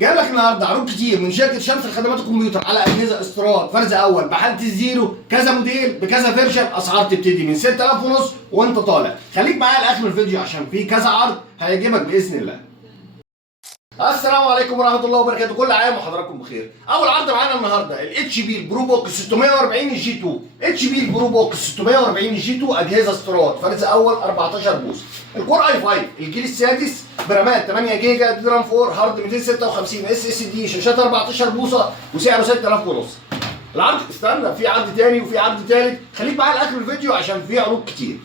جايب لك النهارده عروض كتير من شركه شمس لخدمات الكمبيوتر على اجهزه استيراد فرز اول بحاله الزيرو، كذا موديل بكذا فيرجن، اسعار تبتدي من 6000 ونص وانت طالع. خليك معايا لاخر الفيديو عشان في كذا عرض هيعجبك باذن الله. السلام عليكم ورحمه الله وبركاته، كل عام وحضراتكم بخير. اول عرض معانا النهارده الاتش بي البرو بوك 640 جي 2. اتش بي البرو بوك 640 جي 2 اجهزه استيراد فرز اول 14 بوصه. الكور اي 5 الجيل السادس برامات 8 جيجا، دي رام 4، هارد 256 اس اس دي، شاشات 14 بوصه وسعره 6000 ونص. العرض استنى، في عرض تاني وفي عرض تالت، خليك معايا لاخر الفيديو عشان في عروض كتير.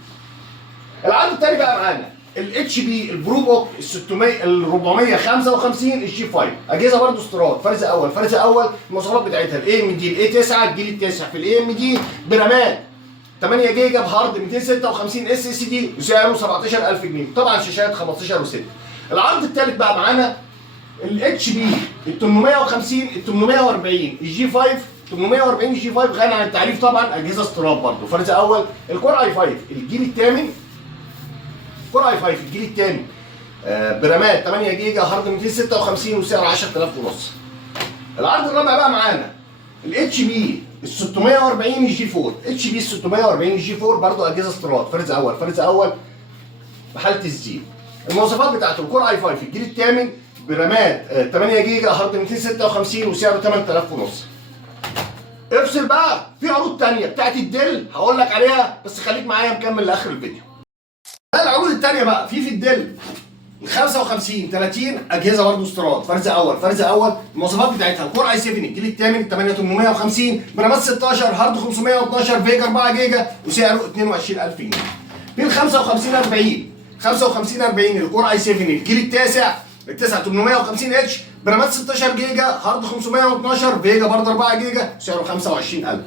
العرض التاني بقى معانا الاتش بي البرو بوك ال 455 الجي 5 اجهزه برضه استيراد فرز اول. المواصفات بتاعتها الاي ام دي الاي 9 الجيل التاسع في الاي ام دي برامات 8 جيجا بهارد 256 اس اس دي وسعره 17000 جنيه. طبعا شاشات 15 و6. العرض الثالث بقى معانا الاتش بي ال 850 ال 840 الجي 5 840 جي 5 غني عن التعريف، طبعا اجهزه استيراد برضه فرز اول. الكور اي 5 الجيل الثامن، كور اي 5 الجيل الثامن برامات 8 جيجا، هارد 256 وسعر 10000 ونص. العرض الرابع بقى معانا الاتش بي ال 640 جي 4. اتش بي ال 640 جي 4 برضه اجهزه استيراد فرز اول بحاله الزيرو. المواصفات بتاعته الكور اي 5 الجيل الثامن برامات 8 جيجا، هارد 256 وسعره 8000 ونص. افصل بقى في عروض ثانيه بتاعت الدل هقول لك عليها، بس خليك معايا مكمل لاخر الفيديو. العروض الثانيه بقى في الدل ال 55 30 اجهزه برضه استيراد فرز اول. المواصفات بتاعتها الكور اي 7 الجيل الثامن 8850 برامات 16، هارد 512 فيجا 4 جيجا وسعره 22000 جنيه. في ال 55 40 الكور اي 7 الجيل التاسع التاسع 850 اتش برامات 16 جيجا، هارد 512 فيجا برضه 4 جيجا وسعره 25000.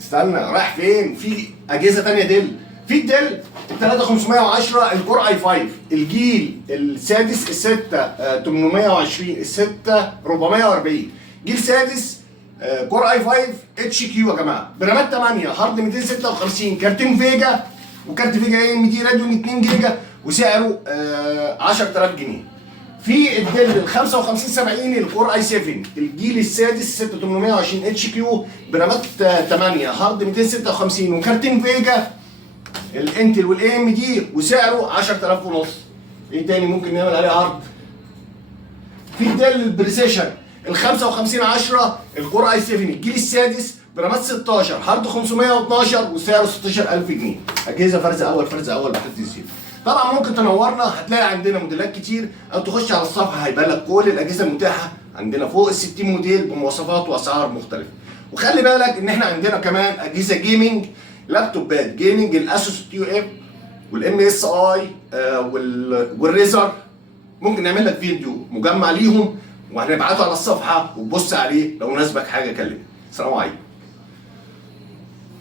استنى رايح فين؟ في اجهزه ثانيه دل. في الدل 3510 الكور اي 5 الجيل السادس ال 6 820 ال 6 440 جيل سادس كور اي 5 اتش كيو يا جماعه برامات 8 هارد 256 كارتين فيجا وكارت فيجا اي ام دي راديون 2 جيجا وسعره 10000 جنيه. في الدل ال 55 70 الكور اي 7 الجيل السادس 6 820 اتش كيو برامات 8 هارد 256 وكارتين فيجا الانتل والاي ام دي وسعره 10000 ونص. ايه تاني ممكن نعمل عليه عرض؟ في الدل البريسيشن ال 55 10 الكور اي 7 الجيل السادس برامات 16 هارد 512 وسعره 16000 جنيه. اجهزه فرز اول بحاله الزيرو. طبعا ممكن تنورنا، هتلاقي عندنا موديلات كتير، او تخش على الصفحه هيبان لك كل الاجهزه المتاحه عندنا فوق ال 60 موديل بمواصفات واسعار مختلفه. وخلي بالك ان احنا عندنا كمان اجهزه جيمنج، لابتوبات جيمنج الاسوس تي يو اف والام اس اي والريزر. ممكن نعمل لك فيديو مجمع ليهم وهنبعته على الصفحه وتبص عليه، لو ناسبك حاجه كلمني. السلام عليكم.